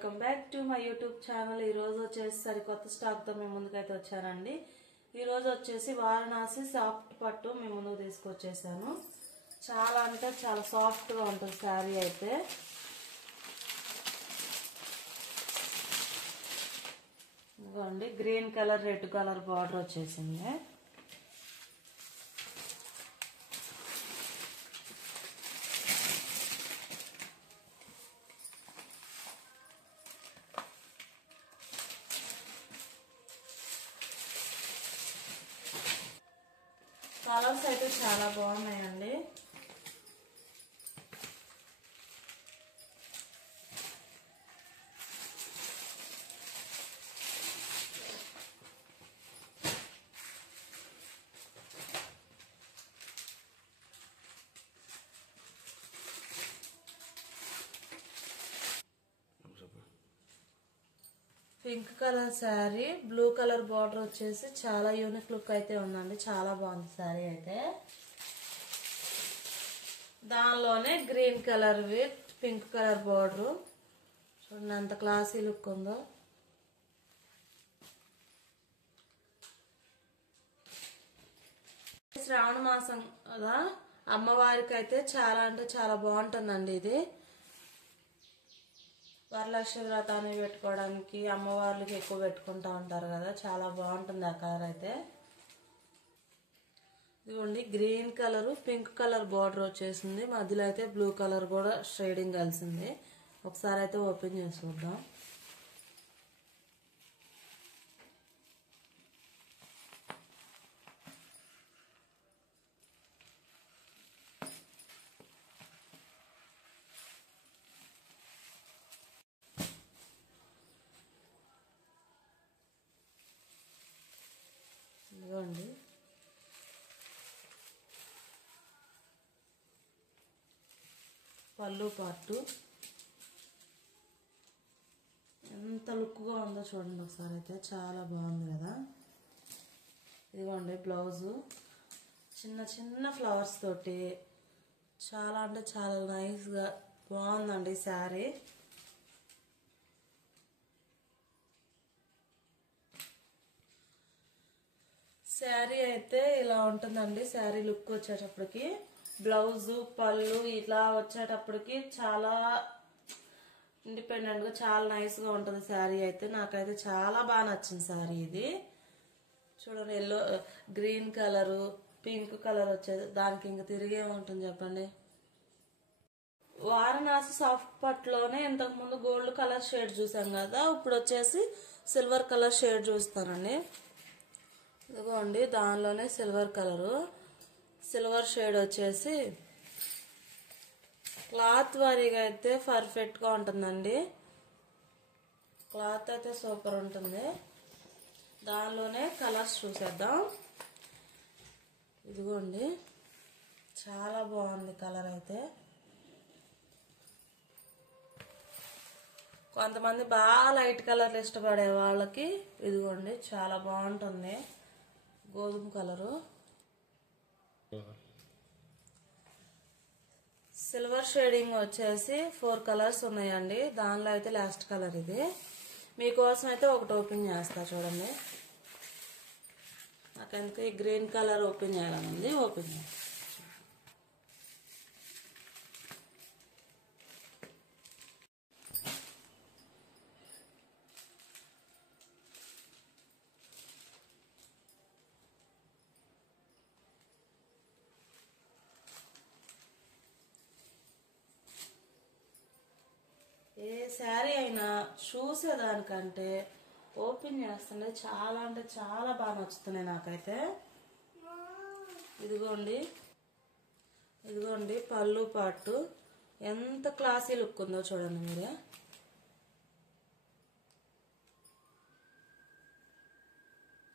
Welcome back to my YouTube channel. ఈ రోజు వచ్చేసి సరికొత్త స్టాక్ తో మీ ముందుకైతే వచ్చానండి. ఈ రోజు వచ్చేసి వారణాసి సాఫ్ట్ పట్టు మీ ముందుకు తీసుకొచ్చేసాను. చాలా అంటే చాలా సాఫ్ట్ గా ఉంటుంది శారీ అయితే. ఇదిగోండి green colour red colour border వచ్చేసింది. కలర్స్ అయితే చాలా బాగున్నాయండి. Pink colour sari, blue colour border వచ్చేసి చాలా యూనిక్ లుక్ అయితే ఉందండి. చాలా బాగుంది శారీ అయితే. దానిలోనే green colour with pink colour border చూడండి ఎంత క్లాసీ లుక్ ఉందో. శ్రావణ మాసం కదా, అమ్మవారికి అయితే చాలా అంటే చాలా బాగుంటుందండి. ఇది వరలక్ష్మి వ్రతాన్ని పెట్టుకోవడానికి అమ్మవార్లకి ఎక్కువ పెట్టుకుంటా ఉంటారు కదా, చాలా బాగుంటుంది ఆ కలర్ అయితే. ఇదిగోండి green colour pink colour border వచ్చేసింది. మధ్యలో అయితే బ్లూ కలర్ కూడా షేడింగ్ కలిసింది. ఒకసారి అయితే ఓపెన్ చేసి చూద్దాం. ఇదిగోండి పళ్ళు పార్టు ఎంత లుక్గా ఉందో చూడండి ఒకసారి అయితే. చాలా బాగుంది కదా. ఇదిగోండి బ్లౌజు చిన్న చిన్న ఫ్లవర్స్ తోటి చాలా అంటే చాలా నైస్గా బాగుందండి శారీ. శారీ అయితే ఇలా ఉంటుందండి. శారీ లుక్ వచ్చేటప్పటికి బ్లౌజు పళ్ళు ఇట్లా వచ్చేటప్పటికి చాలా ఇండిపెండెంట్ గా చాలా నైస్ గా ఉంటుంది శారీ అయితే. నాకైతే చాలా బాగా నచ్చింది శారీ ఇది. చూడండి yellow green colour pink colour వచ్చేది, దానికి ఇంక తిరిగే ఉంటుంది చెప్పండి. వారణాసి సాఫ్ట్ పట్టులోనే ఇంతకు ముందు గోల్డ్ కలర్ షేడ్ చూసాం కదా, ఇప్పుడు వచ్చేసి సిల్వర్ కలర్ షేడ్ చూస్తానండి. ఇదిగోండి దానిలోనే సిల్వర్ కలరు, సిల్వర్ షేడ్ వచ్చేసి క్లాత్ వారీగా అయితే పర్ఫెక్ట్ గా ఉంటుందండి. క్లాత్ అయితే సూపర్ ఉంటుంది. దానిలోనే కలర్స్ చూసేద్దాం. ఇదిగోండి చాలా బాగుంది కలర్ అయితే. కొంతమంది బాగా లైట్ కలర్లు ఇష్టపడే వాళ్ళకి ఇదిగోండి చాలా బాగుంటుంది. గోధుమ కలరు, సిల్వర్ షేడింగ్ వచ్చేసి 4 కలర్స్ ఉన్నాయండి. దానిలో అయితే లాస్ట్ కలర్ ఇది. మీకోసం అయితే ఒకటి ఓపెన్ చేస్తా చూడండి. నాకెందుకు ఈ గ్రీన్ కలర్ ఓపెన్ చేయాలని ఉంది. ఓపెన్ చేస్తా. ఏ శారీ అయినా చూసేదానికంటే ఓపెన్ చేస్తుంటే చాలా అంటే చాలా బాగా నచ్చుతున్నాయి నాకైతే. ఇదిగోండి ఇదిగోండి పళ్ళు పాటు ఎంత క్లాసీ లుక్ ఉందో చూడండి మీరే.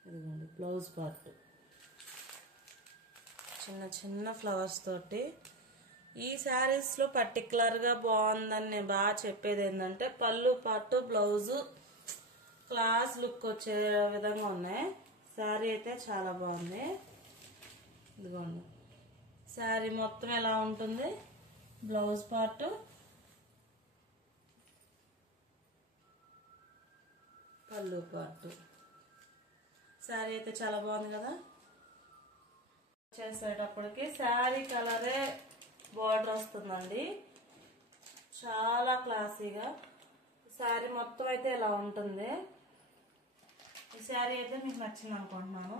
ఇదిగోండి బ్లౌజ్ పార్ట్ చిన్న చిన్న ఫ్లవర్స్ తోటి. ఈ శారీస్ లో పర్టికులర్ గా బాగుందని నేను బాగా చెప్పేది ఏంటంటే పళ్ళు పాటు బ్లౌజు క్లాస్ లుక్ వచ్చే విధంగా ఉన్నాయి. శారీ అయితే చాలా బాగుంది. ఇదిగోండి శారీ మొత్తం ఎలా ఉంటుంది, బ్లౌజ్ పార్ట్ పళ్ళు పాటు. శారీ అయితే చాలా బాగుంది కదా. చేసేటప్పటికి శారీ కలరే బార్డర్ వస్తుందండి, చాలా క్లాసీగా. శారీ మొత్తం అయితే ఇలా ఉంటుంది. ఈ శారీ అయితే మీకు నచ్చింది అనుకుంటున్నాను.